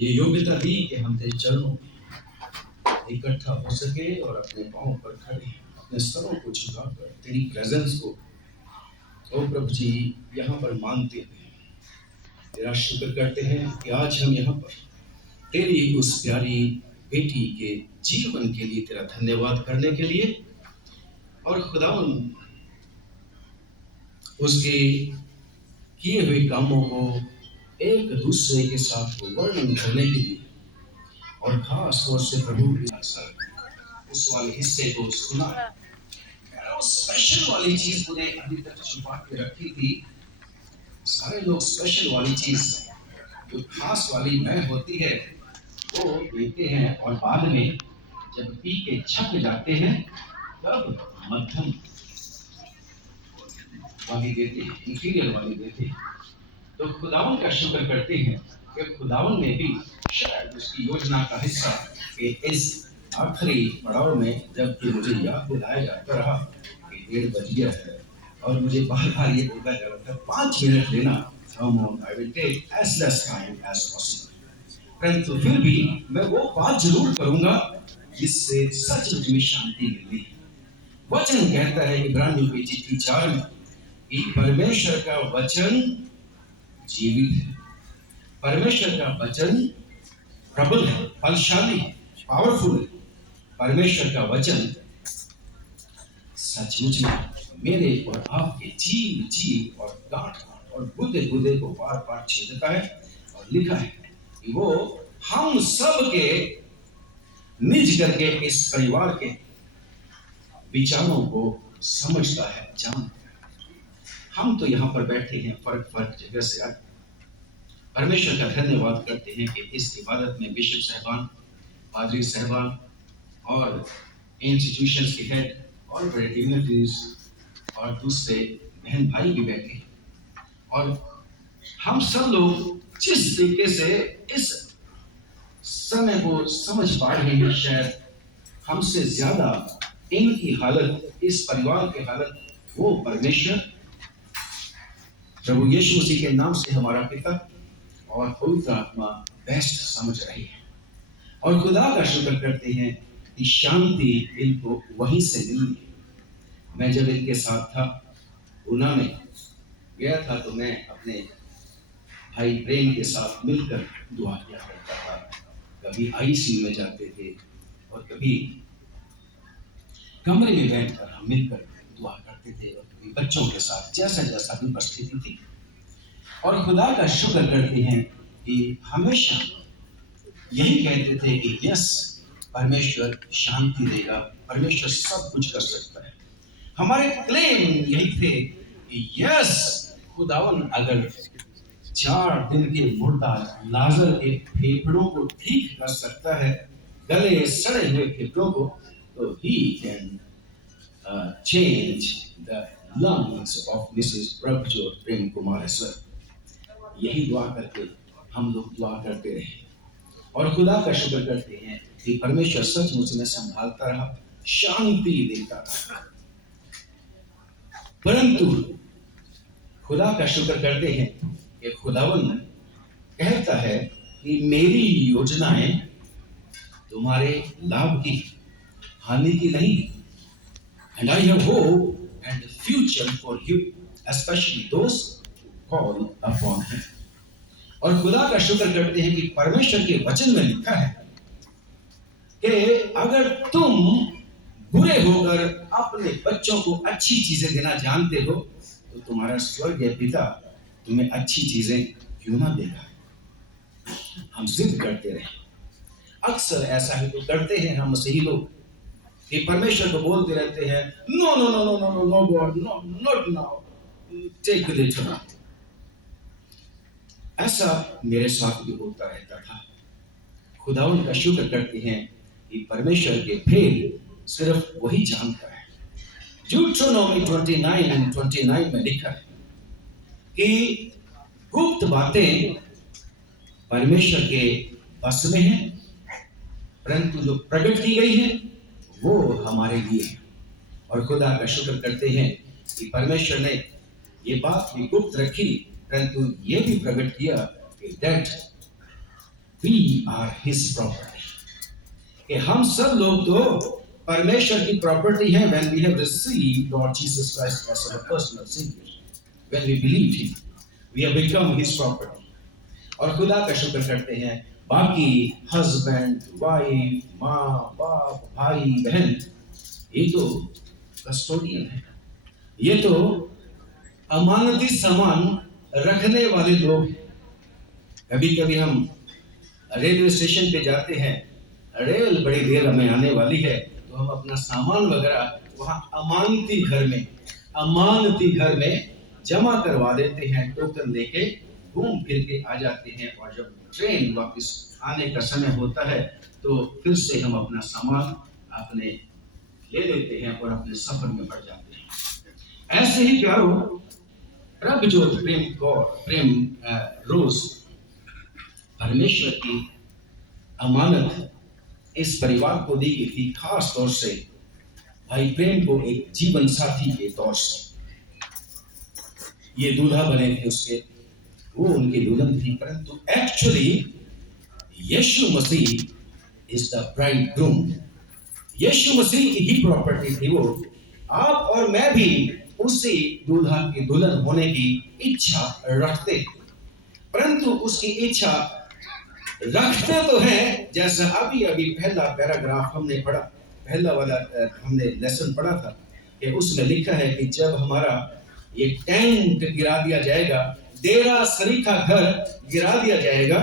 ये योग्यता दी कि हम तेरे चरणों में इकट्ठा हो सके और अपने पांव पर खड़े अपने सरों को झुकाकर तेरी प्रेजेंस को ओ प्रभु जी यहाँ पर मानते हैं। तेरा शुक्र करते हैं कि आज हम यहाँ पर तेरी उस प्यारी बेटी के जीवन के लिए तेरा धन्यवाद करने के लिए और खुदावन उसके किए हुए कामों को एक दूसरे के साथ वर्णन करने के लिए और खास तौर से प्रभु के उस वाले हिस्से को सुना। उस स्पेशल वाली चीज तूने अभी तक छुपा के रखी थी। सारे लोग स्पेशल वाली चीज जो खास वाली मैं होती है वो देते हैं और बाद में जब पी के छक जाते हैं तब मध्यम वाली देते हैं, इंफीरियर वाली देते हैं। तो खुदावन का शुक्र करते हैं कि खुदावन ने भी शायद उसकी योजना का हिस्सा कि इस आखिरी पड़ाव में जबकि मुझे याद दिलाया जाता रहा कि 1:30 बज गया है और मुझे बार बार ये बोलता जा रहा था 5 मिनट लेना, I will take as less time as possible। परंतु फिर भी मैं वो बात जरूर करूंगा जिससे सच में शांति मिलती है। वचन कहता है इब्रानियों की चिट्ठी 4 में कि परमेश्वर का वचन जीवित है, परमेश्वर का वचन प्रबल है, बलशाली है, पावरफुल है। परमेश्वर का वचन सचमुच में मेरे और आपके जीव और गांठ और गुदे गुदे को बार बार छेदता है और लिखा है कि वो हम सब के निज करके इस परिवार के विचारों को समझता है, जानता है। हम तो यहाँ पर बैठे हैं फर्क जगह से आए, परमेश्वर का धन्यवाद करते हैं कि इस इबादत में बिशप साहबान, पादरी साहबान और इंस्टीट्यूशंस के हेड और बड़े डिग्निटरीज और दूसरे बहन भाई भी बैठे और हम सब लोग जिस तरीके से इस समय को समझ पा रहे हैं, शायद हमसे ज्यादा इनकी हालत, इस परिवार की हालत वो परमेश्वर प्रभु यीशु मसीह के नाम से हमारा पिता और पवित्र आत्मा बेस्ट समझ रही है। और खुदा का शुक्र करते हैं कि शांति इनको वहीं से मिली। मैं जब इनके साथ था, ऊना में गया था, तो मैं अपने भाई प्रेम के साथ मिलकर दुआ किया करता था। कभी आईसीयू में जाते थे और कभी कमरे में बैठकर हम मिलकर दुआ करते थे और कभी बच्चों के साथ, जैसा जैसा भी परिस्थिति थी। और खुदा का शुक्र करते हैं कि हमेशा यही कहते थे कि यस, परमेश्वर शांति देगा, परमेश्वर सब कुछ कर सकता है। हमारे क्लेम यही थे कि यस, खुदावन अगर 4 दिन के मुर्दा लाजर के फेफड़ों को ठीक कर सकता है, गले सड़े हुए फेफड़ों को, तो he can change the lungs of Mrs. Prabhjot Prem Kumar sir। यही दुआ करके हम लोग दुआ करते रहे और खुदा का शुक्र करते हैं कि परमेश्वर सचमुच में संभालता रहा, शांति देता रहा। परंतु खुदा का शुक्र करते हैं कि खुदावन कहता है कि मेरी योजनाएं तुम्हारे लाभ की, हानि की नहीं। And I have hope and future for you, especially those who call upon him। और खुदा का शुक्र करते हैं कि परमेश्वर के वचन में लिखा है कि अगर तुम बुरे होकर अपने बच्चों को अच्छी चीजें देना जानते हो, तो तुम्हारा स्वर्गीय पिता तुम्हें अच्छी चीजें क्यों ना देगा। हम जिद करते रहे, अक्सर ऐसा ही तो करते हैं हम मसीही लोग कि परमेश्वर को बोलते रहते हैं, no no no no no no no God, no not now, take it now. ऐसा मेरे साथ भी होता रहता था। खुदावन का शुक्र करते हैं कि परमेश्वर के भेद सिर्फ वही जानता है। ड्यूटेरोनोमी 29:29 में लिखा है कि गुप्त बातें परमेश्वर के बस में है, परंतु जो प्रकट की गई है वो हमारे लिए है। और खुदा का शुक्र करते हैं कि परमेश्वर ने ये बात भी गुप्त रखी, परंतु ये भी प्रकट किया कि that we are his property, कि हम सब लोग तो परमेश्वर की प्रॉपर्टी है। When we have received Lord Jesus Christ as our personal saviour, when we believe him, we have become his property. और खुदा का शुक्र करते हैं, बाकी हस्बैंड वाइफ, माँ बाप, भाई बहन, ये तो कस्टोडियन है, ये तो अमानती सामान रखने वाले लोग हैं। कभी कभी हम रेलवे स्टेशन पे जाते हैं, रेल बड़ी देर हमें आने वाली है, तो हम अपना सामान वगैरह वहाँ अमानती घर में जमा करवा देते हैं, टोकन देके घूम फिर के आ जाते हैं। और जब ट्रेन वापस आने का समय होता है तो फिर से हम अपना सामान अपने ले लेते हैं और अपने सफर में बढ़ जाते हैं। ऐसे ही प्यारो, रब जो प्रेम रोज परमेश्वर की अमानत इस परिवार को दी गई थी, खास तौर से भाई प्रेम को एक जीवन साथी के तौर से। ये दूल्हा बने थे उसके, वो उनकी दुल्हन थी, परंतु actually Yeshu Masih is the bride groom. Yeshu Masih की ही प्रॉपर्टी थी वो। आप और मैं भी उसी दूल्हा की दुल्हन होने की इच्छा रखते, परंतु उसकी इच्छा रखते तो हैं, जैसा अभी अभी पहला पैराग्राफ हमने पढ़ा, पहला वाला हमने लेसन पढ़ा था, कि उसमें लिखा है कि जब हमारा ये टेंट गिरा दिया जाएगा, डेरा सरीखा घर गिरा दिया जाएगा,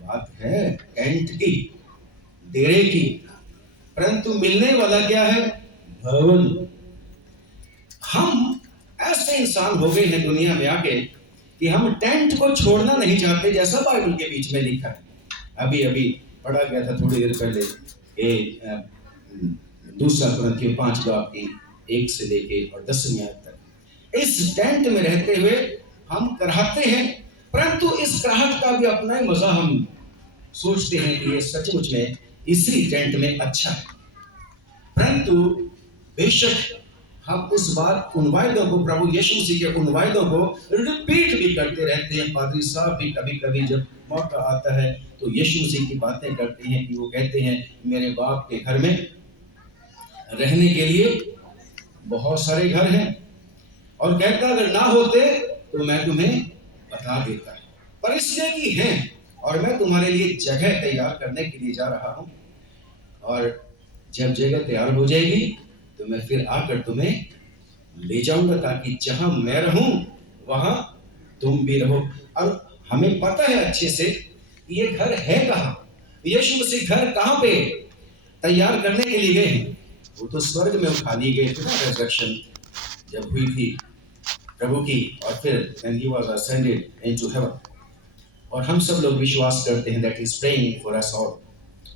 बात है टेंट की, डेरे की, परंतु मिलने वाला क्या है? भवन। हम ऐसे इंसान हो गए हैं दुनिया में आके कि हम टेंट को छोड़ना नहीं चाहते, जैसा बाइबल के बीच में लिखा है। अभी अभी पढ़ा गया था थोड़ी देर पहले, दूसरा कुरिन्थियों 5 बाब की 1 से लेके और 10वीं आयत तक। इस टेंट में रहते हुए हम कराहते हैं, परंतु इस कराहट का भी अपना ही मजा हम सोचते हैं कि ये सचमुच में इसी टेंट में अच्छा है। परंतु बेशक हम उस बात, उन वायदों को, प्रभु यीशु मसीह के उन वायदों को रिपीट भी करते रहते हैं। पादरी साहब भी कभी कभी जब मौका आता है तो यीशु मसीह की बातें करते हैं, कि वो कहते हैं मेरे बाप के घर में रहने के लिए बहुत सारे घर हैं, और कहता अगर ना होते तो मैं तुम्हें बता देता, पर इसलिए कि हैं और मैं तुम्हारे लिए जगह तैयार करने के लिए जा रहा हूं, और जब जगह तैयार हो जाएगी तो मैं फिर आकर तुम्हें ले जाऊंगा, ताकि जहां मैं रहूं वहां तुम भी रहो। और हमें पता है अच्छे से ये घर है कहां, यीशु मसीह घर कहां पे तैयार करने के लिए गए हैं? वो तो स्वर्ग में उठा लिए गए थे ना, रिजरेक्शन जब हुई थी प्रभु की, और फिर when he was ascended into heaven। और हम सब लोग विश्वास करते हैं that he is praying for us all,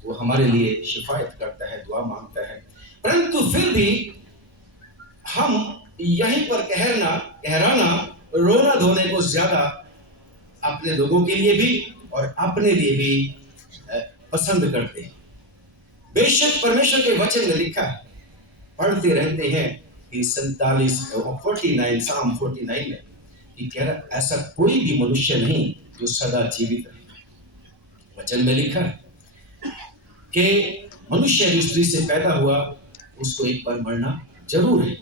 वो हमारे लिए शिफायत करता है, दुआ मांगता है। परंतु फिर भी हम यहीं पर कहराना, रोना धोने को ज्यादा अपने लोगों के लिए भी और अपने लिए भी पसंद करते हैं। बेशक परमेश्वर के वचन में लिखा है, पढ़ते रहते हैं कि 49 साम 49 में कि कह रहा ऐसा कोई भी मनुष्य नहीं जो सदा जीवित रहे। वचन में लिखा है कि मनुष्य जो स्त्री से पैदा हुआ उसको एक बार मरना जरूर है।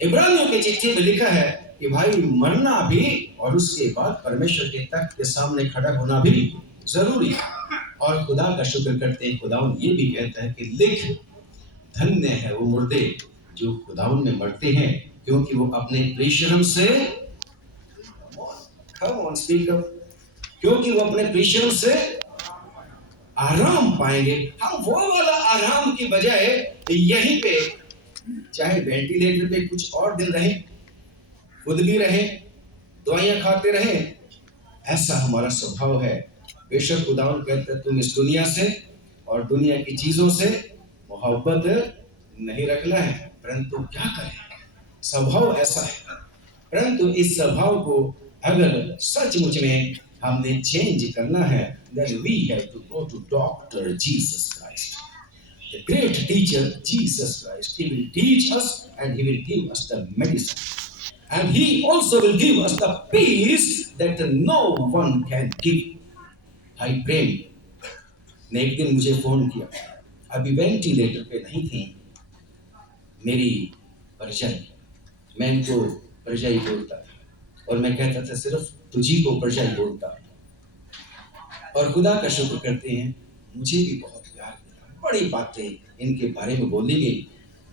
इब्रानियों के चिट्ठी में लिखा है कि भाई मरना भी और उसके बाद परमेश्वर के तख्त के सामने खड़ा होना भी जरूरी है। और खुदा का शुक्र करते हैं, खुदावन ये भी कहता है कि लिख धन्य है वो मुर्दे जो खुदावन में मरते हैं, क्योंकि वो अपने परिश्रम से क्योंकि वो अपने परिश्रम से आराम पाएंगे। हम वो वाला आराम की बजाय यहीं पे चाहे वेंटिलेटर पे कुछ और दिन रहे, खुद भी रहे, दवाइयां खाते रहे, ऐसा हमारा स्वभाव है। बेशक खुदावन कहता है तुम इस दुनिया से और दुनिया की चीजों से मोहब्बत नहीं रखना है, परंतु क्या करें, स्वभाव ऐसा है। परंतु इस स्वभाव को अगर सचमुच में हमने चेंज करना है, then we have to go to Dr. Jesus Christ, the great teacher Jesus Christ. He will teach us and he will give us the medicine, and he also will give us the peace that no one can give. भाई प्रेम ने एक दिन मुझे phone किया। अभी ventilator पे नहीं थी मेरी परजाई। मैं इनको परजाई बोलता था और मैं कहता था सिर्फ तुझी को परजाई बोलता हूं। और खुदा का शुक्र करते हैं मुझे भी बहुत प्यार मिला। बड़ी बातें इनके बारे में बोली गई।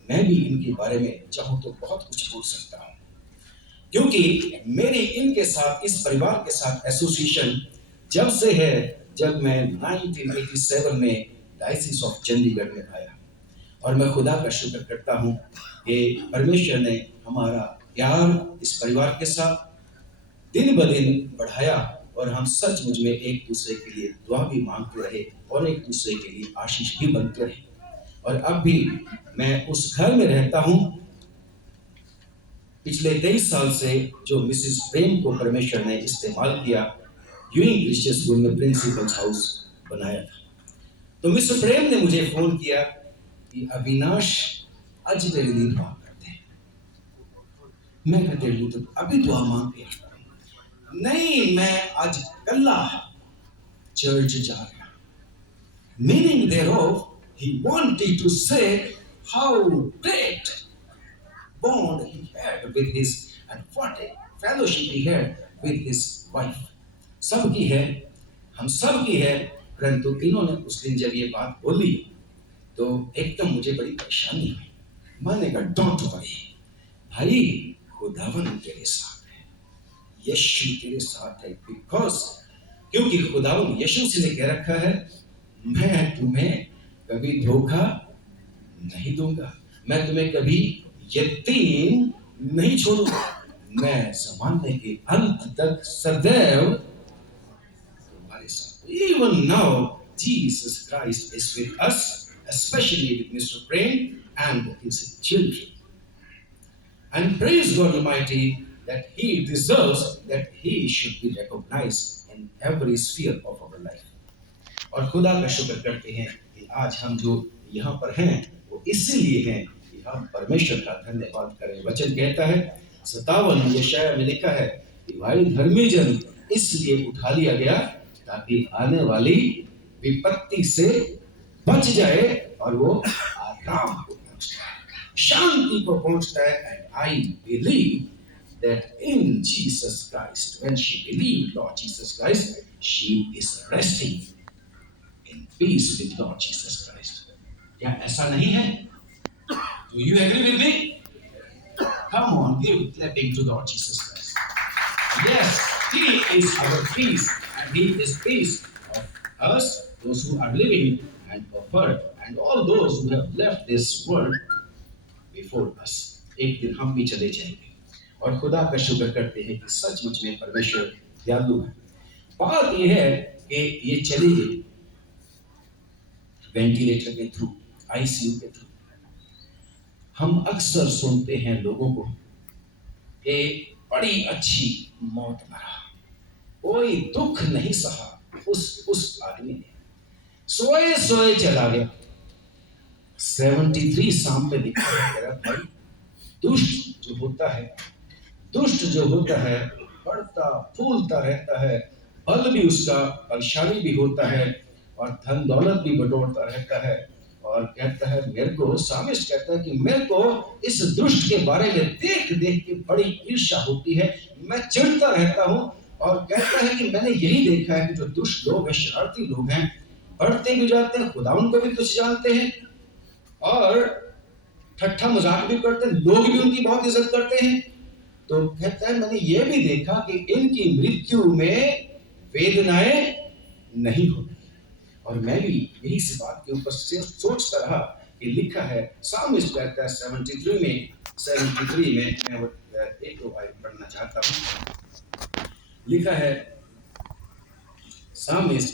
मैं भी इनके बारे में चाहूँ तो बहुत कुछ बोल सकता हूँ, क्योंकि मेरी इनके साथ, इस परिवार के साथ एसोसिएशन जब से है जब मैं 1987 में डायसिस ऑफ चंडीगढ़ में आया। और मैं खुदा का शुक्र करता हूँ कि परमेश्वर ने हमारा प्यार इस परिवार के साथ दिन ब दिन बढ़ाया और हम सचमुच में एक दूसरे के लिए दुआ भी मांगते रहे और एक दूसरे के लिए आशीष भी बनते रहे। और अब भी मैं उस घर में रहता हूँ पिछले 23 साल से जो मिसेस प्रेम को परमेश्वर ने इस्तेमाल किया, यूनिंग क्रिश्चियन स्कूल में प्रिंसिपल्स हाउस बनाया था। तो मिस्टर प्रेम ने मुझे फोन किया कि अविनाश आज मेरे लिए दुआ करते हैं। मैं कहते हूँ तो अभी दुआ मांग के आता हूँ। नहीं, मैं आज कल्ला चर्च जा रहा। Meaning thereof he wanted to say how great bond he had with his and what a fellowship he had with his wife. सबकी है, हम सबकी है, परंतु इन्होंने उस दिन जब ये बात बोली तो एकदम मुझे बड़ी परेशानी हुई। मैंने कहा डोंट वरी भाई, खुदावन तेरे साथ है, यीशु तेरे साथ है। बिकॉज क्योंकि खुदावन यीशु से ने कह रखा है मैं तुम्हें कभी धोखा नहीं दूंगा, मैं तुम्हें कभी यतीम नहीं छोड़ूंगा, मैं ज़माने के अंत तक सदैव तुम्हारे साथ। Even now Jesus Christ is with us, especially with Mr. Prem and his children. And praise God Almighty that he deserves that he should be recognized in every sphere of our life. और खुदा का शुक्र करते हैं कि आज हम जो यहाँ पर हैं वो इसीलिए हैं कि हम परमेश्वर का धन्यवाद करें। वचन कहता है 57 यशायाह में लिखा है कि भाई धर्मी जन इसलिए उठा लिया गया ताकि आने वाली विपत्ति से बच जाए और वो आराम को पहुंचता है, शांति को पहुंचता है। And I believe that in Jesus Christ, when she believed Lord Jesus Christ, she is resting in peace with Lord Jesus Christ. क्या ऐसा नहीं है? Do you agree with me? Come on, give clapping to Lord Jesus Christ. Yes, He is our peace, and He is peace of us, those who are living, and of her, and all those who have left this world before us. एक दिन हम भी चले जाएंगे और खुदा का शुक्र करते हैं कि सचमुच में परमेश्वर दयालु है। बात यह है कि ये चली गई वेंटिलेटर के थ्रू, आईसीयू के थ्रू। हम अक्सर सुनते हैं लोगों को कि बड़ी अच्छी मौत मरा, कोई दुख नहीं सहा उस आदमी ने, सोए सोए चला गया। 73 सामने दिखा है भाई। दुष्ट जो होता है बढ़ता फूलता रहता है, बल भी उसका बलशाली भी होता है और धन दौलत भी बटोरता रहता है। और कहता है मेरे को, सामिस्ट कहता है कि मेरे को इस दुष्ट के बारे में देख देख के बड़ी ईर्ष्या होती है, मैं चिढ़ता रहता हूँ। और कहता है कि मैंने यही देखा है कि जो दुष्ट लोग हैं, शरारती लोग हैं, बढ़ते भी जाते हैं, खुदा उनको भी तुच्छ जानते हैं और ठट्ठा मजाक भी करते हैं, लोग भी उनकी बहुत इज्जत करते हैं। तो कहता है मैंने ये भी देखा कि इनकी मृत्यु में वेदनाएं नहीं होती। और मैं भी यही सी बात के ऊपर से सोचता रहा कि लिखा है, सामिस्ट कहता है 73 में मैं वो एक दो आयत पढ़ना चाहता हूँ। लिखा है सामिस्ट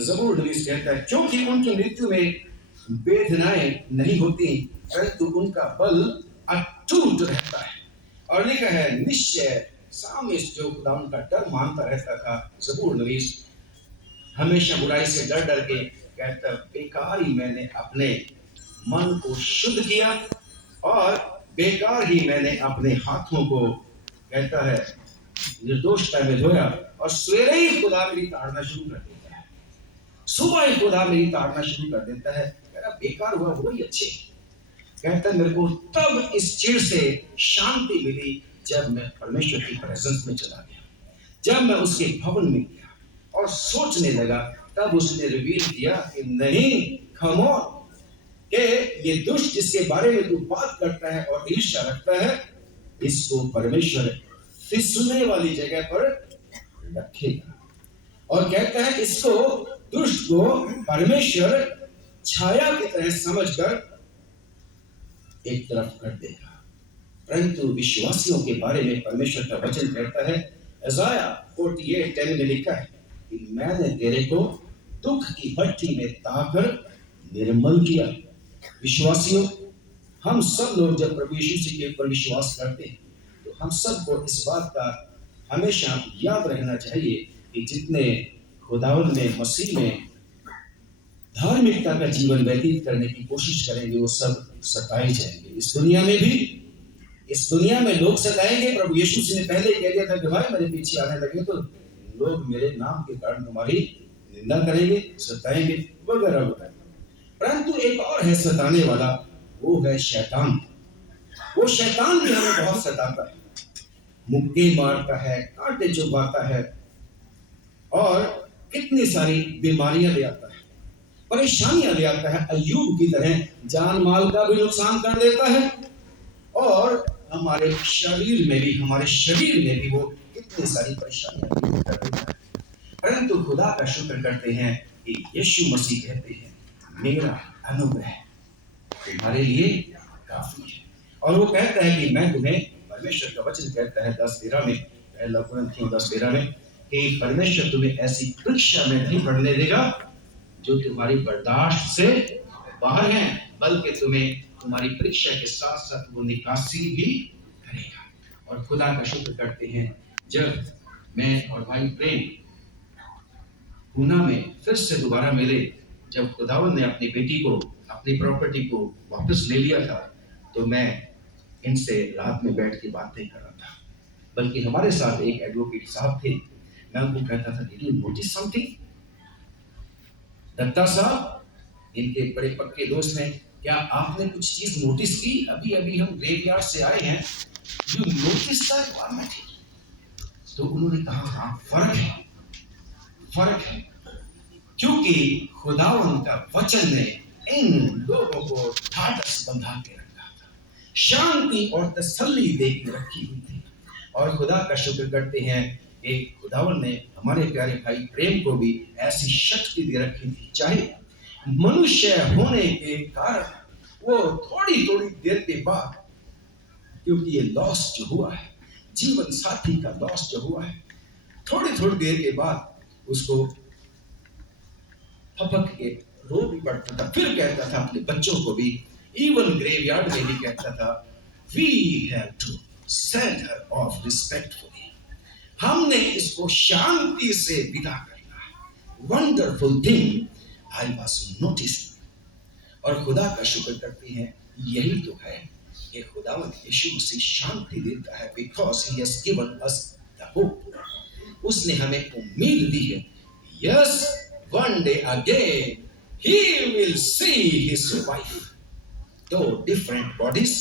ज़बूर नवीस कहता है क्योंकि उनकी मृत्यु में वेदनाएं नहीं होती परंतु उनका बल अटूट रहता है। और लिखा है निश्चय सामिस्ट जो खुदा उनका डर मानता रहता था, ज़बूर नवीस हमेशा बुराई से डर डर के कहता बेकार ही मैंने अपने मन को शुद्ध किया और बेकार ही मैंने अपने हाथों को कहता है निर्दोषता में धोया और सवेरे ही खुदा मेरी ताड़ना शुरू कर देता है, सुबह ही खुदा मेरी ताड़ना शुरू कर देता है। मेरा बेकार हुआ वही अच्छे। कहता है मेरे को तब इस चीज से शांति मिली जब मैं परमेश्वर की प्रेजेंस में चला गया, जब मैं उसके भवन में गया और सोचने लगा, तब उसने रिवील किया कि नहीं, कम ऑन, कि ये दुष्ट जिसके बारे में तू बात करता है और ईर्ष्या रखता है, इसको परमेश्वर फिसलने वाली जगह पर रखेगा। और कहता है इसको, दुष्ट को परमेश्वर छाया की तरह समझकर एक तरफ कर देगा। परंतु विश्वासियों के बारे में परमेश्वर का वचन कहता है, यशायाह 48:10 में लिखा है कि मैंने तेरे को दुख की भट्टी में ताकर निर्मल किया। विश्वासियों, हम सब लोग जब प्रभु यीशु के ऊपर विश्वास करते हैं तो हम सबको इस बात का हमेशा याद रहना चाहिए कि जितने खुदावंद में, मसीह में धार्मिकता का जीवन व्यतीत करने की कोशिश करेंगे वो सब सताए जाएंगे। इस दुनिया में लोग सताएंगे। प्रभु यीशु ने पहले ही कह दिया था कि भाई मेरे पीछे आने लगे तो लोग मेरे नाम के कारण तुम्हारी निंदा करेंगे, सताएंगे, वगैरह वगैरह। परंतु एक और है सताने वाला, वो है शैतान। वो शैतान भी हमें बहुत सताता है, मुक्के मारता है, कांटे चुभवाता है और कितनी सारी बीमारियां ले आता है, परेशानियां ले आता है। अय्यूब की तरह जान माल का भी नुकसान कर देता है और हमारे शरीर में भी वो कितनी सारी परेशानियां कर देता है। परंतु खुदा का शुक्र करते हैं कि यीशु मसीह कहते हैं मेरा अनुग्रह तुम्हारे लिए काफी है। और वो कहता है कि मैं तुम्हें, परमेश्वर का वचन कहता है 10:13 में, पहला कुरिन्थियों 10:13 में, कि परमेश्वर तुम्हें ऐसी परीक्षा में नहीं पड़ने देगा जो तुम्हारी बर्दाश्त से बाहर है, बल्कि तुम्हें तुम्हारी परीक्षा के साथ साथ वो निकासी भी करेगा। और खुदा का शुक्र करते हैं जब मैं और भाई प्रेम पूना में फिर से दोबारा मिले, जब खुदावंद ने अपनी बेटी को, अपनी प्रॉपर्टी को वापस ले लिया था, तो मैं इनसे रात में बैठ के बातें कर रहा था। बल्कि हमारे साथ एक एडवोकेट साहब थे, मैं उनको कहता था did you notice something? Datta sahab, इनके बड़े पक्के दोस्त हैं, क्या आपने कुछ चीज नोटिस की? अभी अभी हम ग्रेवयार्ड से आए हैं, यू नोटिस दैट वन? तो उन्होंने कहा हाँ, फर्क है, क्योंकि खुदावंद का वचन ने इन लोगों को ढाढ़स बंधा के रखा था, शांति और तसल्ली दे के रखी हुई थी। और खुदा का शुक्र करते हैं कि खुदावंद ने हमारे प्यारे भाई प्रेम को भी ऐसी शक्ति दे रखी थी, चाहे मनुष्य होने के कारण वो थोड़ी थोड़ी देर के बाद, क्योंकि ये लॉस जो हुआ है, जीवन साथी का लॉस जो हुआ है, थोड़ी देर के बाद उसको फपक के रो भी पड़ता था। फिर कहता था अपने बच्चों को भी, इवन ग्रेवयार्ड में भी कहता था, we have to send her off respectfully, हमने इसको शांति से विदा करना है। Wonderful thing I was noticed. और खुदा का शुक्र करते हैं, यही तो है कि खुदावंद यीशु मसीह शांति देता है, because he has given us the hope. उसने हमें उम्मीद दी है। Yes, one day again he will see his wife, though different bodies,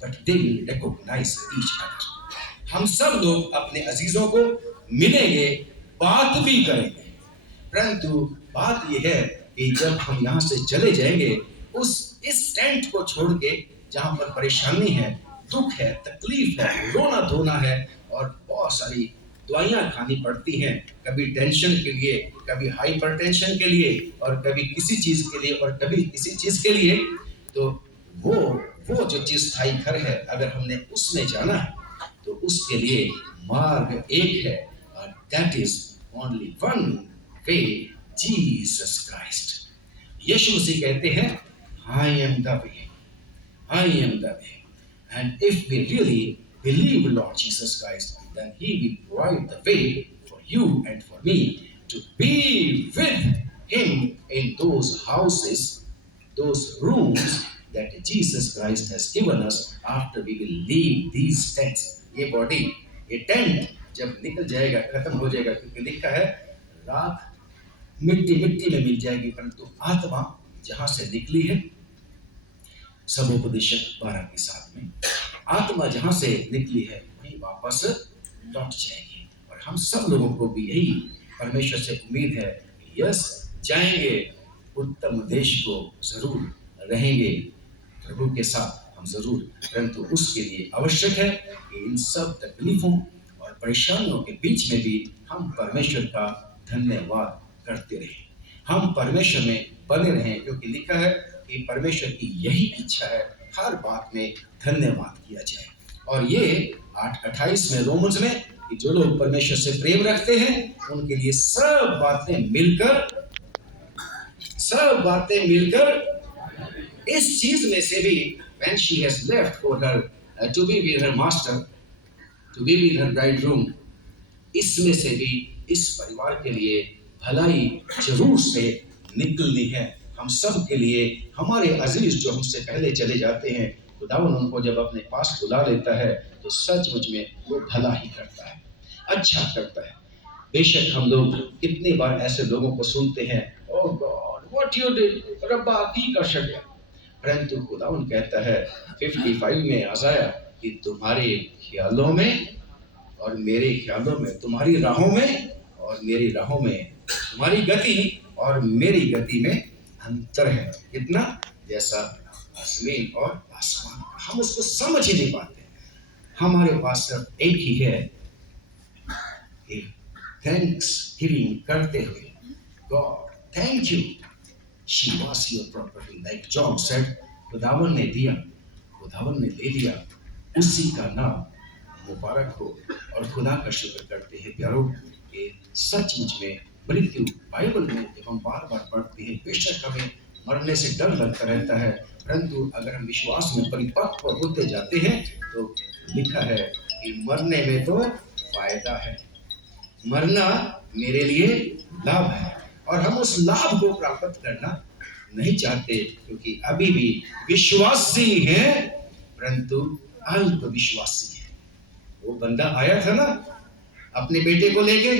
but they will recognize each other. हम सब लोग अपने अजीजों को मिलेंगे, बात भी करेंगे, परंतु बात यह है कि जब हम यहाँ से चले जाएंगे, इस टेंट को छोड़ के, जहाँ पर परेशानी है, दुख है, तकलीफ है, रोना धोना है और बहुत सारी दवाइयाँ खानी पड़ती हैं, कभी टेंशन के लिए, कभी हाइपरटेंशन के लिए, और कभी किसी चीज के लिए, और कभी किसी चीज के लिए, तो वो जो चीज स्थायी घर है, अगर हमने उसमें जाना है तो उसके लिए मार्ग एक है, और that is only one way, Jesus Christ. Yeshu मसीह कहते हैं, I am the way, and if we really believe Lord Jesus Christ, then he will provide the way for you and for me to be with him in those houses, those rooms that Jesus Christ has given us after we will leave these tents. ये body, ये tent जब निकल जाएगा, खत्म हो जाएगा, क्योंकि लिखा है राख मिट्टी मिट्टी में मिल जाएगी, परंतु आत्मा जहां से निकली है, समुपदेशक 12 के साथ में, आत्मा जहां से निकली है वहीं वापस लौट जाएगी। और हम सब लोगों को भी यही परमेश्वर से उम्मीद है, यस जाएंगे, उत्तम देश को जरूर रहेंगे प्रभु के साथ हम जरूर, परंतु उसके लिए आवश्यक है कि इन सब तकलीफों और परेशानियों के बीच में भी हम परमेश्वर का धन्यवाद करते रहें, हम परमेश्वर में बने रहें, क्योंकि लिखा है कि परमेश्वर की यही इच्छा है, हर बात में धन्यवाद किया जाए। और ये 8:28 में रोमन्स में कि जो लोग परमेश्वर से प्रेम रखते हैं उनके लिए सब बातें मिलकर इस चीज में से भी, when she has left for her to be with her master, to be with her bridegroom, इसमें से भी इस परिवार के लिए भलाई जरूर से निकलनी है। हम सब के लिए, हमारे अजीज जो हमसे पहले चले जाते हैं, खुदावन उनको जब अपने पास बुला लेता है तो सचमुच में वो भला ही करता है, अच्छा करता है। बेशक हम लोग कितनी बार ऐसे लोगों को सुनते हैं, ओह गॉड व्हाट यू डिड, रब्बा की कर सके, परंतु खुदावन कहता है 55 में आज़ाया कि तुम्हारे ख्यालों में और मेरे ख्यालों में, तुम्हारी राहों में और मेरी राहों में, तुम्हारी गति और मेरी गति में अंतर है। कितना? जैसा जमीन और आसमान। हम उसको समझ ही नहीं पाते। हमारे पास सिर्फ एक ही है, थैंक्स गिविंग करते हुए, God thank you, she was your property, like John said, खुदावन ने दिया, खुदावन ने ले लिया, उसी का नाम मुबारक हो। और खुदा का शुक्र करते हैं प्यारो कि सचमुच में मृत्यु बाइबल में जब हम बार बार पढ़ते हैं, बेशक हमें मरने से डर लगता रहता है, परंतु अगर हम विश्वास में परिपक्व होते जाते हैं तो लिखा है कि मरने में तो फायदा है, मरना मेरे लिए लाभ है। और हम उस लाभ को प्राप्त करना नहीं चाहते, क्योंकि अभी भी विश्वासी हैं परंतु अल्प विश्वासी है। वो बंदा आया था ना अपने बेटे को लेके,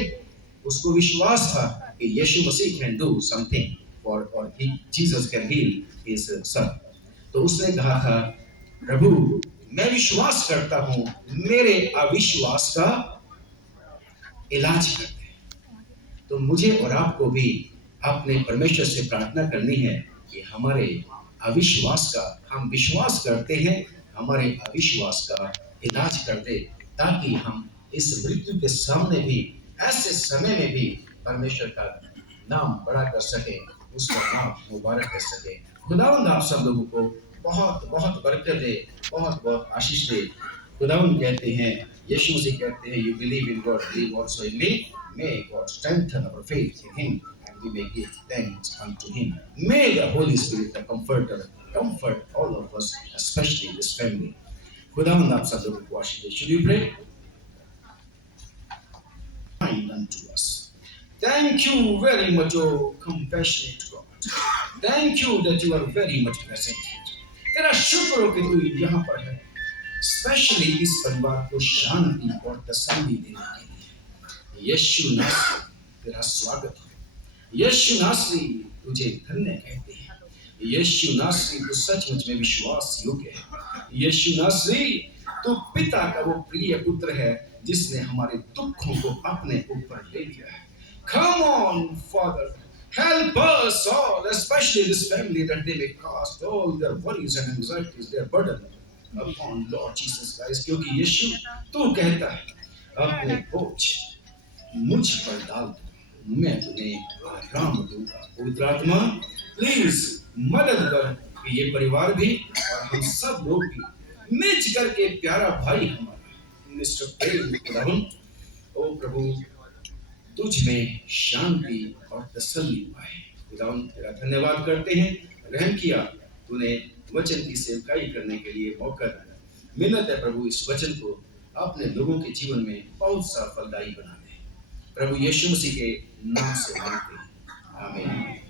उसको विश्वास था कि यीशु मसीह कैन डू समथिंग और Jesus can heal his son. तो उसने कहा था, प्रभु मैं विश्वास करता हूं, मेरे अविश्वास का इलाज कर दे। तो मुझे और आपको भी अपने परमेश्वर से प्रार्थना करनी है कि हमारे अविश्वास का, हम विश्वास करते हैं, हमारे अविश्वास का इलाज कर दे, ताकि हम इस मृत्यु के सामने भी, ऐसे समय में भी परमेश्वर का नाम बड़ा कर सके, उसका नाम मुबारक कर सके। खुदावंद आप सब लोगों को बहुत बहुत बरकत दे, बहुत बहुत आशीष दे। खुदावंद कहते हैं, यीशु मसीह कहते हैं, you believe in God, believe also in me, may God strengthen our faith in him and we may give thanks unto him. May the Holy Spirit, the comforter, comfort all of us, especially this family. खुदावंद आप सब लोगों को आशीष दे। Should we pray? Kind unto us. Thank you very much, oh compassionate God. Thank you that you are very much present here. तेरा शुक्र हो कि तू यहाँ पर है, स्पेशली इस परिवार को शांति और तसल्ली देने के लिए। यीशु नासरी तेरा स्वागत हो। यीशु नासरी तुझे धन्य कहते हैं। यीशु नासरी तू सचमुच में विश्वास योग्य है। यीशु नासरी तू पिता का वो प्रिय पुत्र है जिसने हमारे दुखों को अपने ऊपर ले लिया है। Come on, Father, help us all, especially this family, that they may cast all their worries and anxieties, their burden upon Lord Jesus Christ. क्योंकि यीशु तू कहता है अपने बोझ मुझ पर डाल दो, मैं तुम्हें आराम दूंगा। पवित्र आत्मा प्लीज मदद कर कि ये परिवार भी और हम सब लोग भी मिल करके प्यारा भाई हमारा मिस्टर प्रेम खुदावन, ओ प्रभु तुझ में शांति और तसल्ली पाए। खुदावन तेरा धन्यवाद करते हैं, रहम किया, तूने वचन की सेवकाई करने के लिए मौका दिया। मिन्नत है प्रभु इस वचन को अपने लोगों के जीवन में बहुत सा फलदायी बना दे। प्रभु यीशु मसीह के नाम से मांगते हैं, आमीन।